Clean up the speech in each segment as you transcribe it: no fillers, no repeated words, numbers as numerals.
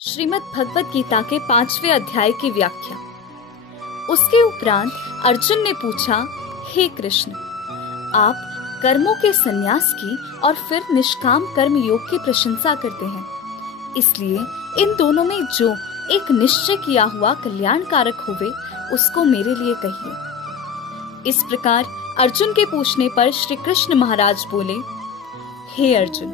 श्रीमद् भगवत गीता के 5वें अध्याय की व्याख्या। उसके उपरांत अर्जुन ने पूछा, हे कृष्ण, आप कर्मों के संन्यास की और फिर निष्काम कर्म योग की प्रशंसा करते हैं, इसलिए इन दोनों में जो एक निश्चय किया हुआ कल्याणकारक होवे उसको मेरे लिए कहिए। इस प्रकार अर्जुन के पूछने पर श्री कृष्ण महाराज बोले, हे अर्जुन,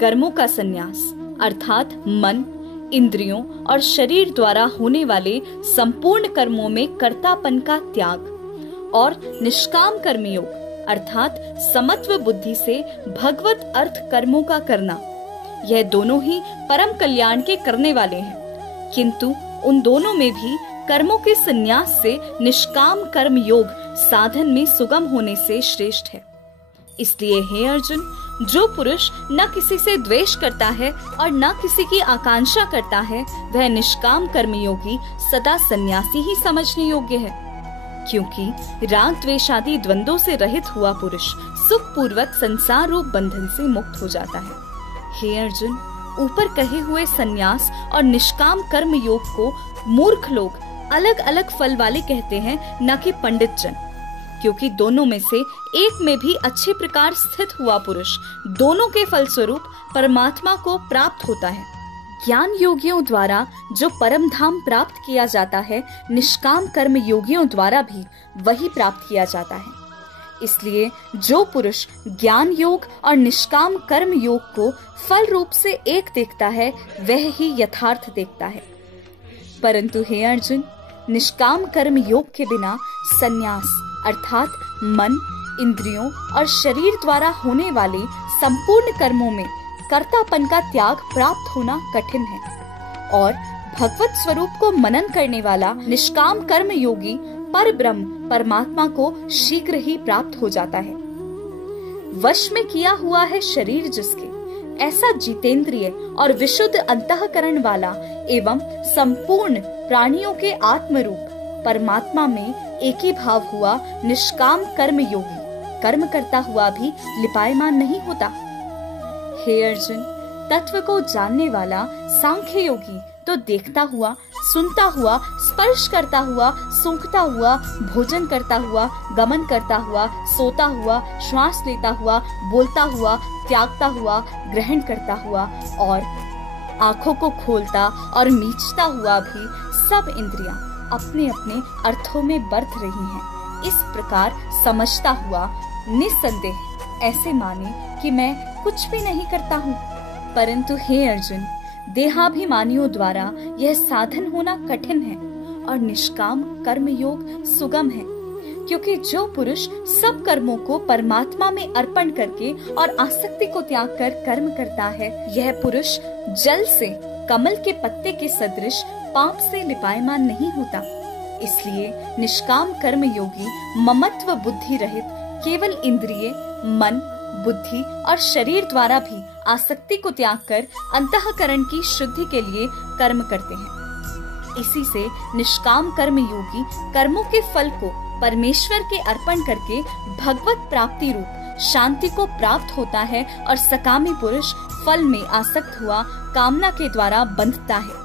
कर्मों का संन्यास अर्थात मन, इंद्रियों और शरीर द्वारा होने वाले संपूर्ण कर्मों में कर्तापन का त्याग और निष्काम कर्मयोग अर्थात समत्व बुद्धि से भगवत अर्थ कर्मों का करना, यह दोनों ही परम कल्याण के करने वाले हैं। किंतु उन दोनों में भी कर्मों के संन्यास से निष्काम कर्म योग साधन में सुगम होने से श्रेष्ठ है। इसलिए हे अर्जुन, जो पुरुष न किसी से द्वेष करता है और न किसी की आकांक्षा करता है, वह निष्काम कर्मयोगी सदा सन्यासी ही समझने योग्य है, क्योंकि राग द्वेषादि द्वंद्वों से रहित हुआ पुरुष सुख पूर्वक संसार रूप बंधन से मुक्त हो जाता है। हे अर्जुन, ऊपर कहे हुए सन्यास और निष्काम कर्म योग को मूर्ख लोग अलग अलग फल वाले कहते हैं, न कि पंडित जन, क्योंकि दोनों में से एक में भी अच्छे प्रकार स्थित हुआ पुरुष दोनों के फलस्वरूप परमात्मा को प्राप्त होता है। ज्ञान योगियों द्वारा जो परम धाम प्राप्त किया जाता है, निष्काम कर्म योगियों द्वारा भी वही प्राप्त किया जाता है। इसलिए जो पुरुष ज्ञान योग और निष्काम कर्म योग को फल रूप से एक देखता है, वह ही यथार्थ देखता है। परंतु हे अर्जुन, निष्काम कर्म योग के बिना संन्यास अर्थात मन, इंद्रियों और शरीर द्वारा होने वाले संपूर्ण कर्मों में कर्तापन का त्याग प्राप्त होना कठिन है, और भगवत स्वरूप को मनन करने वाला निष्काम कर्म योगी पर ब्रह्म परमात्मा को शीघ्र ही प्राप्त हो जाता है। वश में किया हुआ है शरीर जिसके, ऐसा जितेंद्रिय और विशुद्ध अंतःकरण वाला एवं संपूर्ण प्राणियों के आत्मरूप परमात्मा में एक ही भाव हुआ निष्काम कर्म योगी कर्म करता हुआ भी लिपायमान नहीं होता। हे अर्जुन, तत्व को जानने वाला सांख्य योगी तो देखता हुआ, सुनता हुआ, स्पर्श करता हुआ, सूंघता हुआ, भोजन करता हुआ, गमन करता हुआ, सोता हुआ, श्वास लेता हुआ, बोलता हुआ, त्यागता हुआ, ग्रहण करता हुआ और आंखों को खोलता और मीचता हुआ भी सब इंद्रियां अपने अपने अर्थों में बरत रही हैं, इस प्रकार समझता हुआ निस्संदेह ऐसे माने कि मैं कुछ भी नहीं करता हूँ। परंतु हे अर्जुन, देहाभिमानियों द्वारा यह साधन होना कठिन है और निष्काम कर्म योग सुगम है, क्योंकि जो पुरुष सब कर्मों को परमात्मा में अर्पण करके और आसक्ति को त्याग कर कर्म करता है, यह पुरुष जल से कमल के पत्ते के सदृश पाप से लिपायमान नहीं होता। इसलिए निष्काम कर्म योगी ममत्व बुद्धि रहित केवल इंद्रिय, मन, बुद्धि और शरीर द्वारा भी आसक्ति को त्याग कर अंतःकरण की शुद्धि के लिए कर्म करते हैं। इसी से निष्काम कर्म योगी कर्मों के फल को परमेश्वर के अर्पण करके भगवत प्राप्ति रूप शांति को प्राप्त होता है, और सकामी पुरुष फल में आसक्त हुआ कामना के द्वारा बंधता है।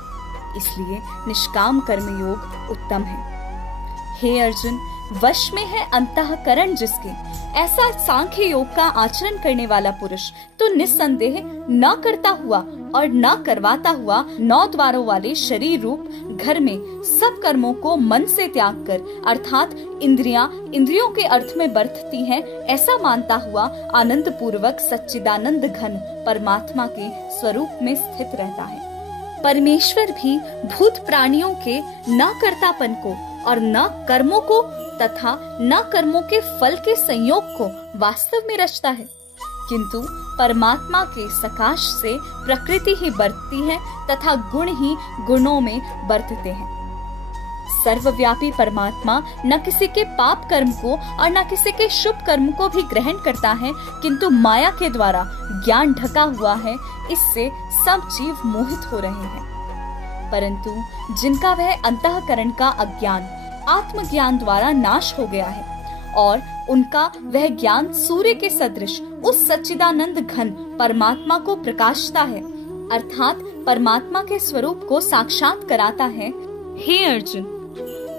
इसलिए निष्काम कर्म योग उत्तम है। हे अर्जुन, वश में है अंतःकरण जिसके, ऐसा सांख्य योग का आचरण करने वाला पुरुष तो निस्संदेह न करता हुआ और न करवाता हुआ 9 द्वारों वाले शरीर रूप घर में सब कर्मों को मन से त्याग कर अर्थात इंद्रियों के अर्थ में बरतती हैं, ऐसा मानता हुआ आनंद पूर्वक सच्चिदानंद घन परमात्मा के स्वरूप में स्थित रहता है। परमेश्वर भी भूत प्राणियों के न कर्तापन को और न कर्मों को तथा न कर्मों के फल के संयोग को वास्तव में रचता है, किंतु परमात्मा के सकाश से प्रकृति ही बरतती है तथा गुण ही गुणों में बरतते हैं। सर्वव्यापी परमात्मा न किसी के पाप कर्म को और न किसी के शुभ कर्म को भी ग्रहण करता है, किंतु माया के द्वारा ज्ञान ढका हुआ है, इससे सब जीव मोहित हो रहे हैं। परंतु जिनका वह अंतःकरण का अज्ञान आत्मज्ञान द्वारा नाश हो गया है और उनका वह ज्ञान सूर्य के सदृश उस सच्चिदानंद घन परमात्मा को प्रकाशता है, अर्थात परमात्मा के स्वरूप को साक्षात कराता है। हे अर्जुन,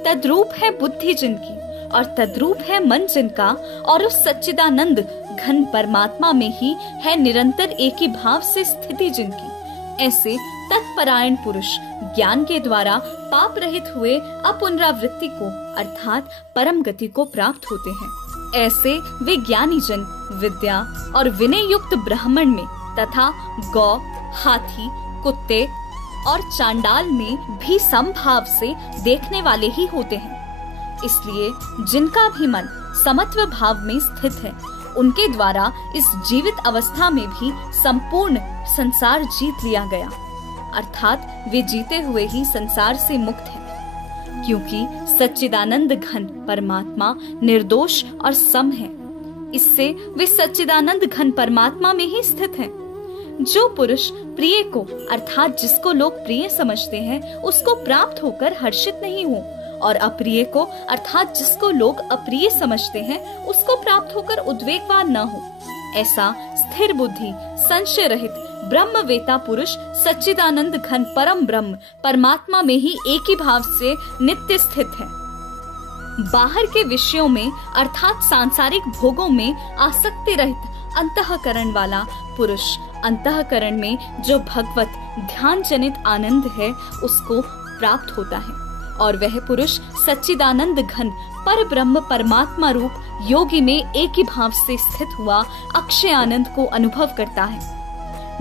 तद्रूप है बुद्धि जिनकी और तद्रूप है मन जिनका, और उस सच्चिदानंद घन परमात्मा में ही है निरंतर एक ही भाव से स्थिति जिनकी, ऐसे तत्परायण पुरुष ज्ञान के द्वारा पाप रहित हुए अपुनरावृत्ति को अर्थात परम गति को प्राप्त होते हैं। ऐसे वे ज्ञानी जन विद्या और विनय युक्त ब्राह्मण में तथा गौ, हाथी, कुत्ते और चांडाल में भी समभाव से देखने वाले ही होते हैं। इसलिए जिनका भी मन समत्व भाव में स्थित है, उनके द्वारा इस जीवित अवस्था में भी संपूर्ण संसार जीत लिया गया, अर्थात वे जीते हुए ही संसार से मुक्त हैं, क्योंकि सच्चिदानंद घन परमात्मा निर्दोष और सम है। इससे वे सच्चिदानंद घन परमात्मा में ही स्थित हैं। जो पुरुष प्रिय को अर्थात जिसको लोग प्रिय समझते हैं उसको प्राप्त होकर हर्षित नहीं हो, और अप्रिय को अर्थात जिसको लोग अप्रिय समझते हैं उसको प्राप्त होकर उद्वेगवान न हो, ऐसा स्थिर बुद्धि संशय रहित ब्रह्मवेता पुरुष सच्चिदानंद घन परम ब्रह्म परमात्मा में ही एक ही भाव से नित्य स्थित है। बाहर के विषयों में अर्थात सांसारिक भोगों में आसक्ति रहित अंतःकरण वाला पुरुष अंतःकरण में जो भगवत ध्यान जनित आनंद है उसको प्राप्त होता है, और वह पुरुष सच्चिदानंद घन पर ब्रह्म परमात्मा रूप योगी में एक ही भाव से स्थित हुआ अक्षय आनंद को अनुभव करता है।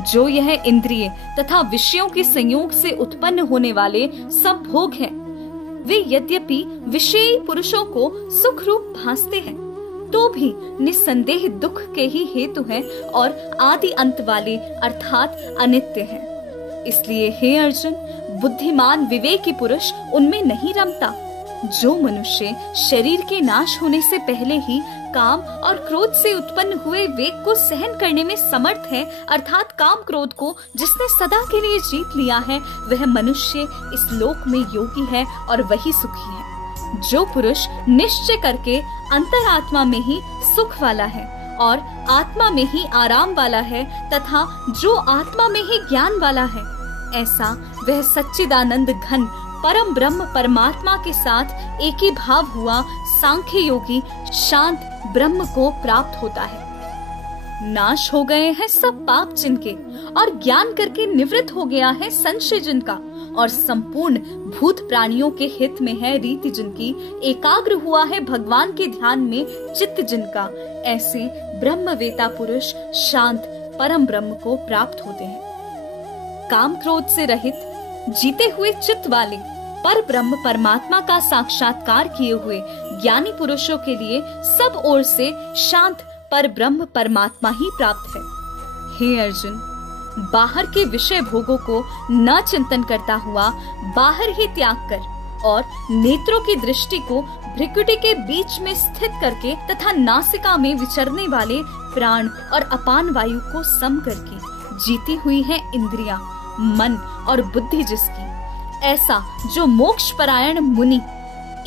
जो यह इंद्रिय तथा विषयों के संयोग से उत्पन्न होने वाले सब भोग हैं, वे यद्यपि विषयी पुरुषों को सुख रूप भासते हैं, तो भी निस्संदेह दुख के ही हेतु हैं और आदि अंत वाले अर्थात अनित्य हैं। इसलिए हे अर्जुन, बुद्धिमान विवेकी पुरुष उनमें नहीं रमता। जो मनुष्य शरीर के नाश होने से पहले ही काम और क्रोध से उत्पन्न हुए वेग को सहन करने में समर्थ है, अर्थात काम क्रोध को जिसने सदा के लिए जीत लिया है, वह मनुष्य इस लोक में योगी है और वही सुखी है। जो पुरुष निश्चय करके अंतरात्मा में ही सुख वाला है और आत्मा में ही आराम वाला है तथा जो आत्मा में ही ज्ञान वाला है, ऐसा वह सच्चिदानंद घन परम ब्रह्म परमात्मा के साथ एक ही भाव हुआ सांख्य योगी शांत ब्रह्म को प्राप्त होता है। नाश हो गए हैं सब पाप जिनके, और ज्ञान करके निवृत्त हो गया है संशय जिनका, और संपूर्ण भूत प्राणियों के हित में है रीति जिनकी, एकाग्र हुआ है भगवान के ध्यान में चित्त जिनका, ऐसे ब्रह्मवेता पुरुष शांत परम ब्रह्म को प्राप्त होते हैं। काम क्रोध से रहित जीते हुए चित्त वाले पर ब्रह्म परमात्मा का साक्षात्कार किए हुए ज्ञानी पुरुषों के लिए सब ओर से शांत पर ब्रह्म परमात्मा ही प्राप्त है। हे अर्जुन, बाहर के विषय भोगों को न चिंतन करता हुआ बाहर ही त्याग कर और नेत्रों की दृष्टि को भ्रिकुटी के बीच में स्थित करके तथा नासिका में विचरने वाले प्राण और अपान वायु को सम करके जीती हुई है इंद्रियां, मन और बुद्धि जिसकी, ऐसा जो मोक्ष परायण मुनि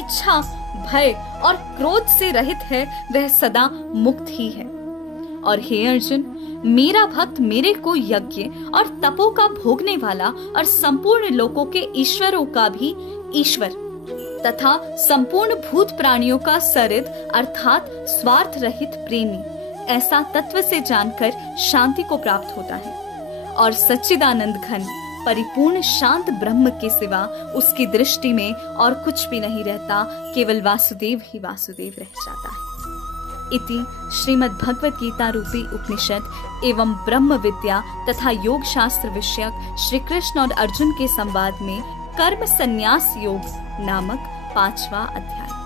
इच्छा, भय और क्रोध से रहित है, वह सदा मुक्त ही है। और हे अर्जुन, मेरा भक्त मेरे को यज्ञ और तपों का भोगने वाला और संपूर्ण लोकों के ईश्वरों का भी ईश्वर तथा संपूर्ण भूत प्राणियों का सरिद अर्थात स्वार्थ रहित प्रेमी, ऐसा तत्व से जानकर शांति को प्राप्त होता है। और सच्चिदानंद घन परिपूर्ण शांत ब्रह्म के सिवा उसकी दृष्टि में और कुछ भी नहीं रहता, केवल वासुदेव ही वासुदेव रह जाता है। इति श्रीमद् भगवत गीता रूपी उपनिषद एवं ब्रह्म विद्या तथा योग शास्त्र विषयक श्री कृष्ण और अर्जुन के संवाद में कर्म संन्यास योग नामक 5वां अध्याय।